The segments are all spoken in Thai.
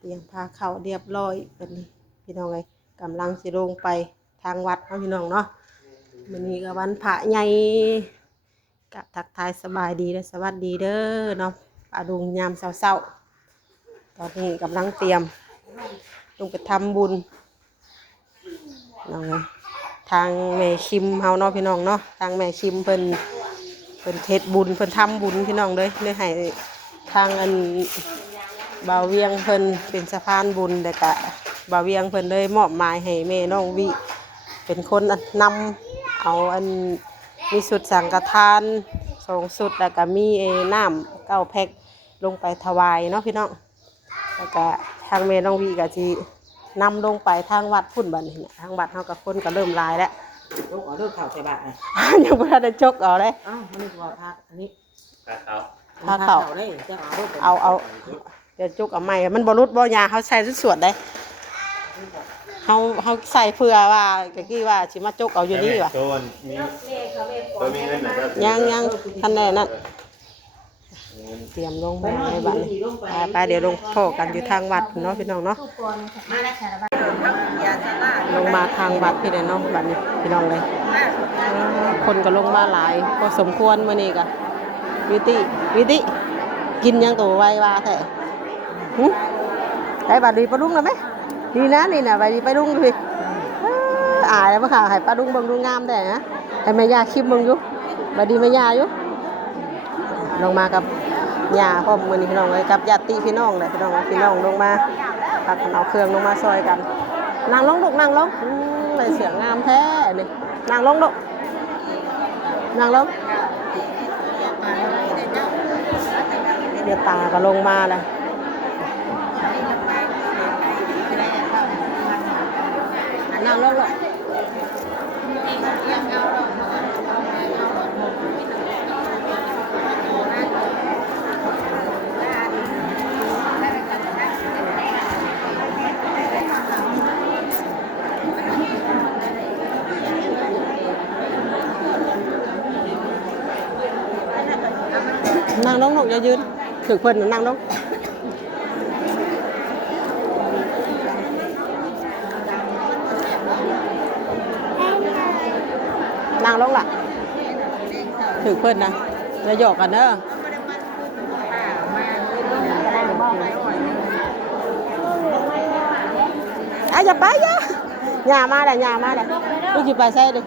เตรียมพาเข้าเรียบร้อยเป็นพี่น้องเลยกำลังสิลงไปทางวัดเนาะพี่น้องเนาะวันนี้ก็วันพระใหญ่กับทักทายสบายดีและสวัสดีเด้อเนาะอาดุงยามเศร้าๆตอนนี้กำลังเตรียมลงไปทำบุญน้องเลยทางแม่คิมเฮาเนาะพี่น้องเนาะทางแม่คิมเพิ่นเทศบุญเพิ่นทำบุญพี่น้องเลยให้ทางอันบ่าวเวียงเพิ่นเป็นสะพานบุญแต่กะบ่าวเวียงเพิ่นเลยมอบหมายให้แม่น้องวิเป็นคนนำเอาอันมีสุดสังฆทาน2 สุดแล้วก็มีน้ำ9 แพ็คลงไปถวายเนาะพี่น้องแล้วก็ทางแม่น้องวิก็สินำลงไปทางวัดพุ่นบัดนี้เนี่ยทางวัดเฮากับคนก็เริ่มหลายแล้วลูกเอาเรื่องข่าวใส่บาตรยังบ่ทันได้จกเอาเลยมันนี่ว่าพักอันนี้พาเข้าได้จะเอาเดี๋ยวจกเอาใหม่มันบ่รุดบ่ยาเฮาใส่สวดได้เฮาใส่เพื่อว่าก็คือว่าสิมาจกเอาอยู่นี่ว่ะยังท่านแน่นั่นเตรียมลงไปในบัดนี้ไปเดี๋ยวลงโผล่กันอยู่ทางวัดเนาะพี่น้องเนาะลงมาทางวัดพี่เนาะบัดนี้พี่น้องเลยคนก็ลงมาหลายพอสมควรมื้อนี้ก็วิติกินยังตัวไวว่าแท้ได้บัดดีปลาดุงแล้วไหมดีนะนี่น่ะไปดีปลาดุงดิอายแล้วบ่ค่ะให้ปลาดุงเบิ่งดูงามแท้นะให้แม่ย่าคิมเบิ่งอยู่บัดดีแม่ย่าอยู่ลงมากับย่าพร้อมมื้อนี้พี่น้องเลยกับญาติพี่น้องแหละพี่น้องลงมาพากันเอาเครื่องลงมาซอยกันนั่งลงลูกนั่งลงเลยเสียงงามแท้นี่นั่งลงลูกนั่งลงเดี๋ยวตาก็ลงมาเลยนั่งลงลูกนั่งลงลูกอย่ายืนถึงเพิ่นนั่งลงนั่งลงล่ะถึงเพิ่นนะจะหยอกกันเด้ออย่าไปอย่ามาเลยลูกจิไปใส่ดิ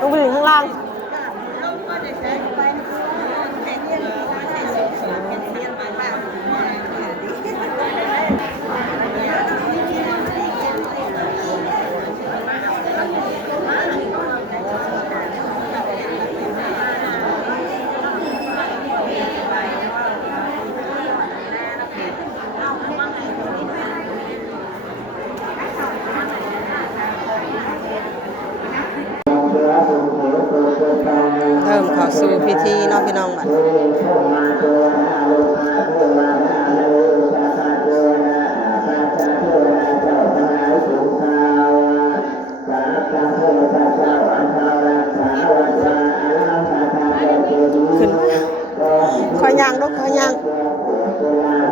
ลูกไปถึงข้างล่างเริ่มเข้าสู่พิธีเนาะพี่น้องบัดขึ้นคอยย่างลูกคอยย่าง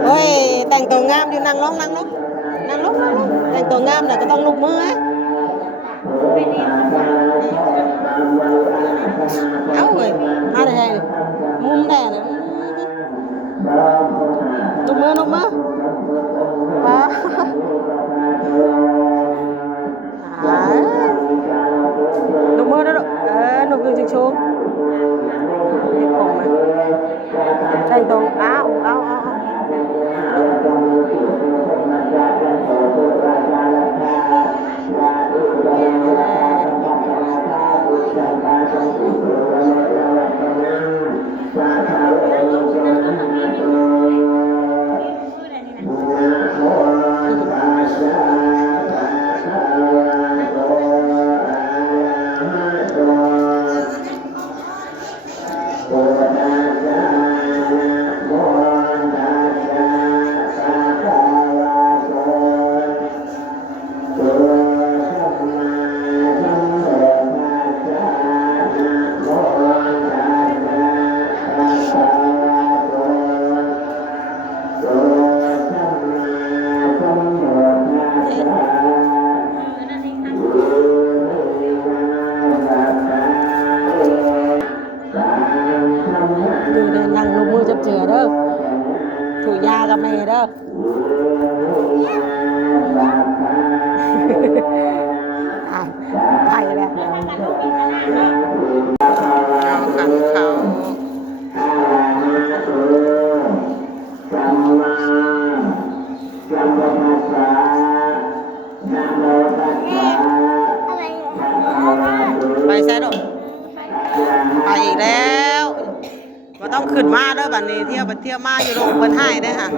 โอ้ยแต่งตัวงามอยู่นั่งลงแต่งตัวงามน่ะก็ต้องลุกมือเอาเลยมาได้ไงมุมแดดเลยลุกมือว้าลุกมือแล้วลุกยืนชิงชูนี่ผมเลยใส่ตรงเอาโ ากับแม่เด้ออ่ะไปแล้วเอาขันเขาไปใช่ดอกไปอีกแล้วว่าต้องขึ้นมาเด้อบัดนี้เที่ยวไปเที่ยวมาอยู่โรงเพิ่นให้เด้อค่ะ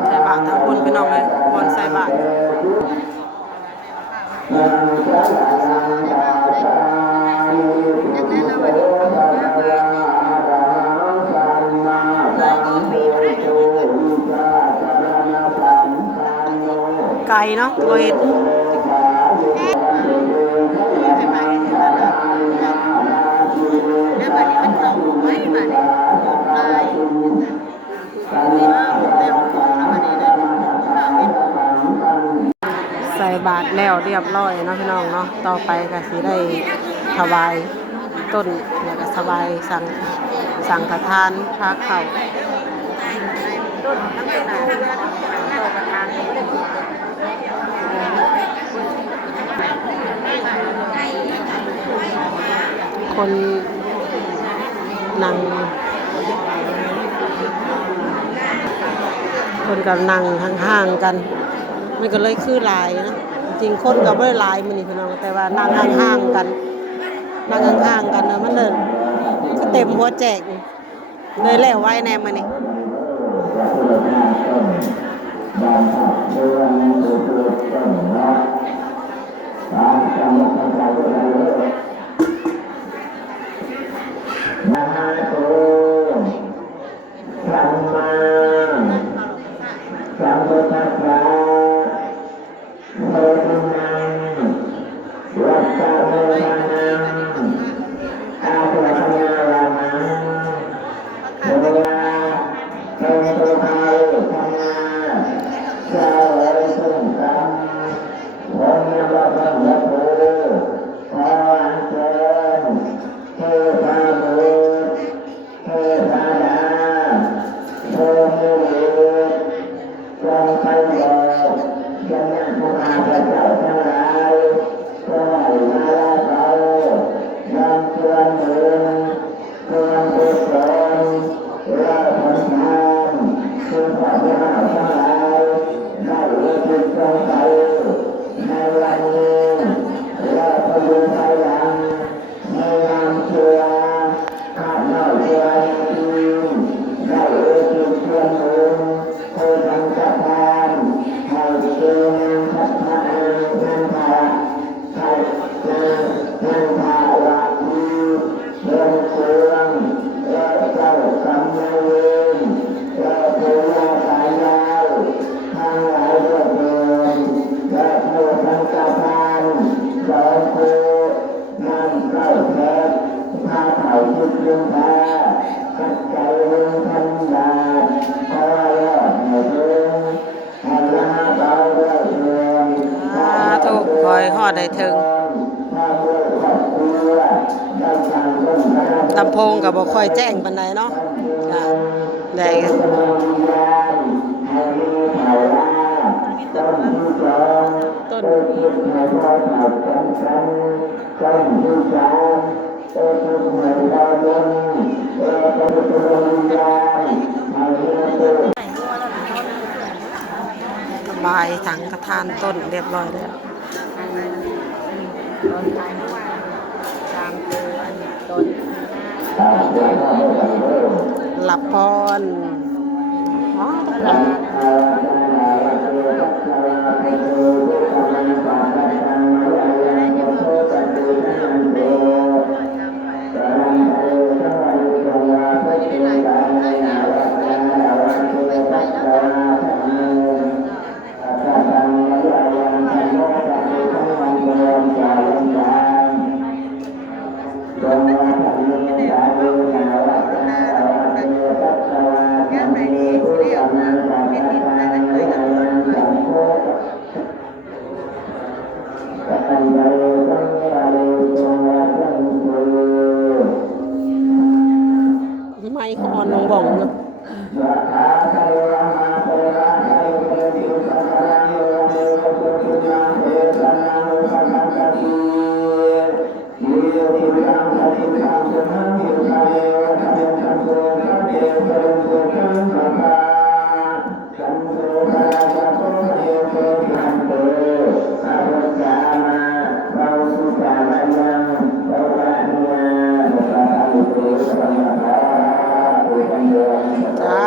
ใส่บาตรทางคุณพี่น้องเลยบนใส่บาตรไก่เนาะตัวเห็ดใส่บาตรแล้วเรียบร้อยเนาะพี่น้องเนาะต่อไปก็สิได้ถวายต้นแล้วก็ถวายสั่งฆทานพระเข้าต้นตั้งแต่ต่อประธานคนนั่งคนกับนั่งห่างๆกันมันก็เลยคือหลายนะจริงคนก็ไม่ได้หลายมันนี่พี่น้องแต่ว่านั่งห่างๆกันนั่งห่างๆกันนะมันเลยก็เต็มหัวแจกเลยแล้วไว้แน่มันนี่ ถูกคอยฮอดได้ถึงลำโพงก็บ่ค่อยแจ้งปานใดเนาะจ้ะได้ต้นบายถังกระทานต้นเรียบร้อยแล้ว ต้นไม้ตามคืออันต้น หลับพรอ๋อไม่คอนลงบ่องเนอะจ้า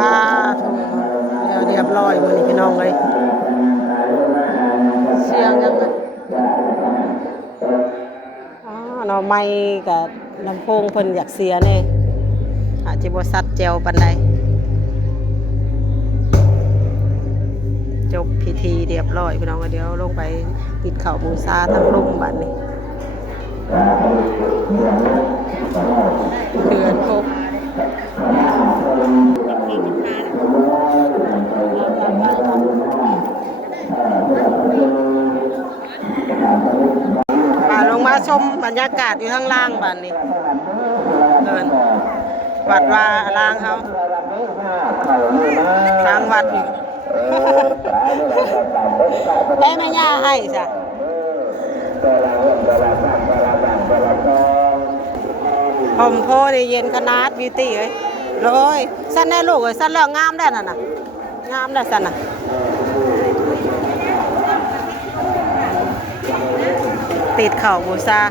ถูกเรียบร้อยมื้อนี้พี่น้องเลยเสียงยังไงอ๋อเนาะไม้กับลำโพงเพิ่นอยากเสียแน่อาจจะบ่ซัดแจวปานใดจบพิธีเรียบร้อยพี่น้องเดี๋ยวลงไปปิดข้าวบูชาทั้งลุ่มบัดนี้เดือนครบลงมาชมบรรยากาศอยู่ข้างล่างบ้านนี้เดินวัดว่าล่างเขาทางวัดอยู่ได้แม่ย่าให้จ้ะผมโพได้เย็นขนาดบิวตี้เลยสั้นได้ลูกสั้นแล้วงามได้น่ะนะงามได้สั้นน่ะติดเข่าบูชา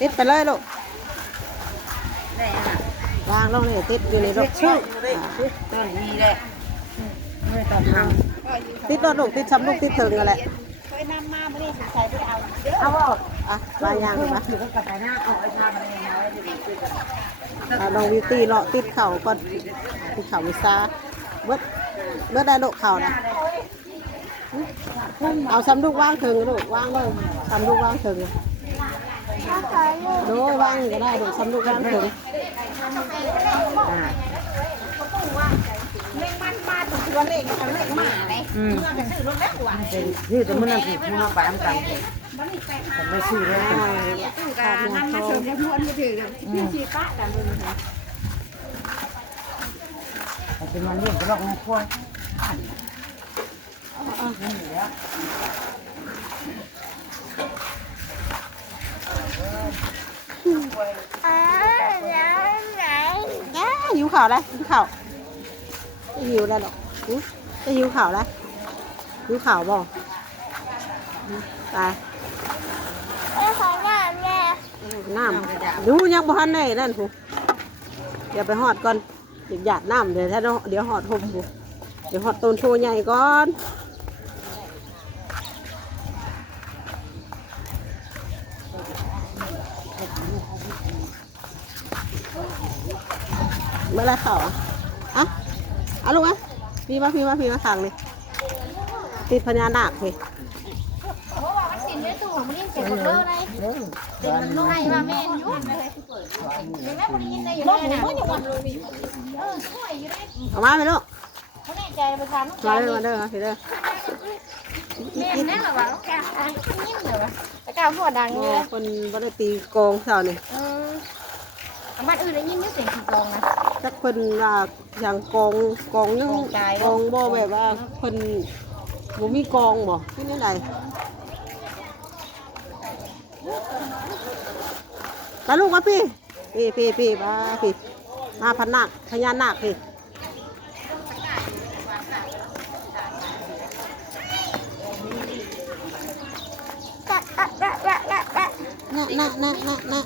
ติดไปเลยลูกวางลงเลยติดอยู่ในรถชื่อต้นนี้แหละไม่ต้องทำ ติดรถลูกติดช้ำลูกติดถึงอะไรเคยนำมาไม่ได้ใส่ไปเอาออก อ่ะวางยางถูกไหม ถือว่าปัจจัยหน้าออกไอ้ชามันเองนะ ลองวิตี้เลาะติดเข่าก่อนติดเข่าวิซาเบิดได้ลูกเข่านะเอาซ้ำลูกว่างถึงลูกว่างเลยซ้ำลูกว่างถึงโดยว่างก็ได้ลูกซ้ำลูกว่างถึงเล่งมันมาถึงตัวเล่งเอาเล่งมาเลยเมื่อกันซื้อรถแล้วว่ะ นี่แต่มันนั่นถูกมันไปน้ำกันแต่ไม่ซื้อแล้ว ตู้การนั่นมาถึงแล้วม้วนมาถึงแล้วพี่ชีป้าแต่มึง เป็นมันเลี้ยงกระรอกมันควาย หิวข่าวแล้วหิวข่าวจะหิวแล้วหรอกจะหิวข่าวแล้วหิวข่าวบ่ตายน้ำดูยังบ่ทันได้นั่นผู้เดี๋ยวไปหอดก่อนเดี๋ยวหยาดน้ำเดี๋ยวถ้าเดี๋ยวหอดห่มผู้เดี๋ยวหอดต้นโชใหญ่ก่อนเมื่อไรข่าวอ่ะเอาลูกอ่ะพี่มาทางนี่ติดพญานาคพี่เอามาไปลูกมาเลยมาเด้อครับพี่เด้อคนบ่ได้ตีกองเท่านี่บ้านอื่นได้ยินเสียงตีกองนะ จักเพิ่นว่าอย่างกองยังกองบ่แบบว่าเพิ่นบ่มีกองบ่ที่นี่ใดมาลูกมาพี่มาพี่มาพญานาคพี่น่ะ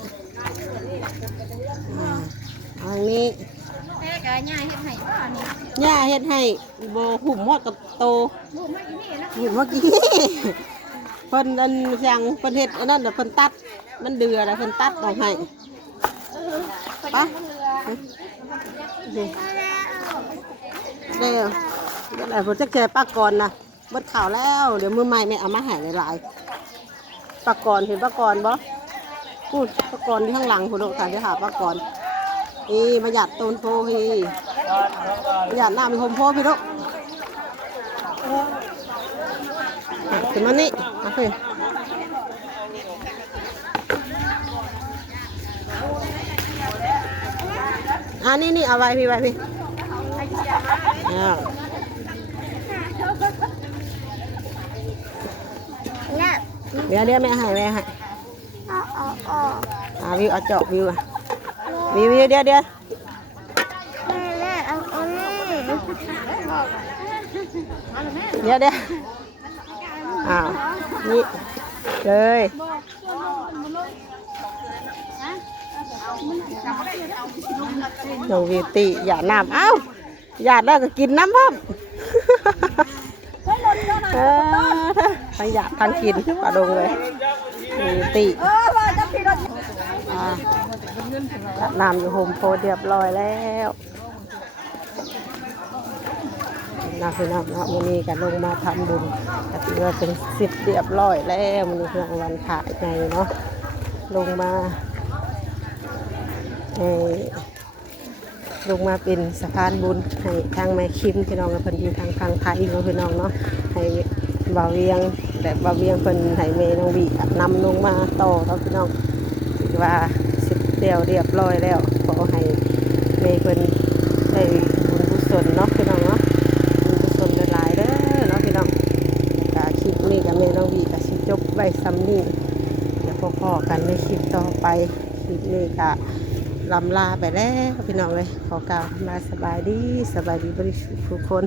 อันนี้แม่ก็ย่าเฮ็ดให้บ่นี่ ย่าเฮ็ดให้บ่หุ่มหมดกับโต บ่มาอีนี่นะ หุ่มเมื่อกี้เพิ่นอันยังเพิ่นเฮ็ดอันนั้นเดี๋ยวเพิ่นตัดมันเดือดแล้วเพิ่นตัดออกให้ไปเดี๋ยวอะไรผมจะแก่ปากก่อนนะเบิดข่าวแล้วเดี๋ยวมือใหม่แม่เอามาให้หลายๆปากก่อนเห็นปากก่อนบ่พูดปากก่อนที่ข้างหลังผมโดนถ่ายจะหาปากก่อนนี่มาหยัดต้นโพพี่มาหยัดหน้ามีโฮมโพพี่ลูกถึงมันนี่โอเคนี่เอาไว้พี่เดี๋ยวแม่ให้วิวเอาจอกวิวเดี๋ยวอ้าวนี่เลยน้องวิวตีอย่าน้ำเอ้าอย่าแล้วก็กินน้ำพ่อมทั้งอยากทั้งกินปลาดงเลยวิวตีน้ำอยู่โฮมโพเรียบร้อยแล้วพี่น้องเนาะวันนี้ก็ลงมาทำบุญก็ถือว่าเป็นสิบเรียบร้อยแล้ววันนี้คือวันขายไงเนาะลงมาเป็นสะพานบุญให้ทางแม่คิมพี่น้องกับเพิ่นอยู่ทางฝั่งไทยเนาะพี่น้องเนาะให้บ่าวเวียงแต่บ่าวเวียงเพิ่นให้แม่น้องวีนำลงมาต่อแล้วพี่น้องถือว่าสิบเรียบร้อยแล้วขอให้แม่เพิ่นได้บุญกุศลเนาะพี่น้องเนาะบุญกุศลหลายๆเด้อเนาะพี่น้องก็คลิปนี้กับแม่น้องวีก็สิจบไว้ซ้ำนี้เดี๋ยวพอๆกันในคลิปต่อไปคลิปนี้ก็ลำลาไปแล้วพี่น้องเลยขอกล่าวมาสบายดีบริสุทธิ์ทุกคน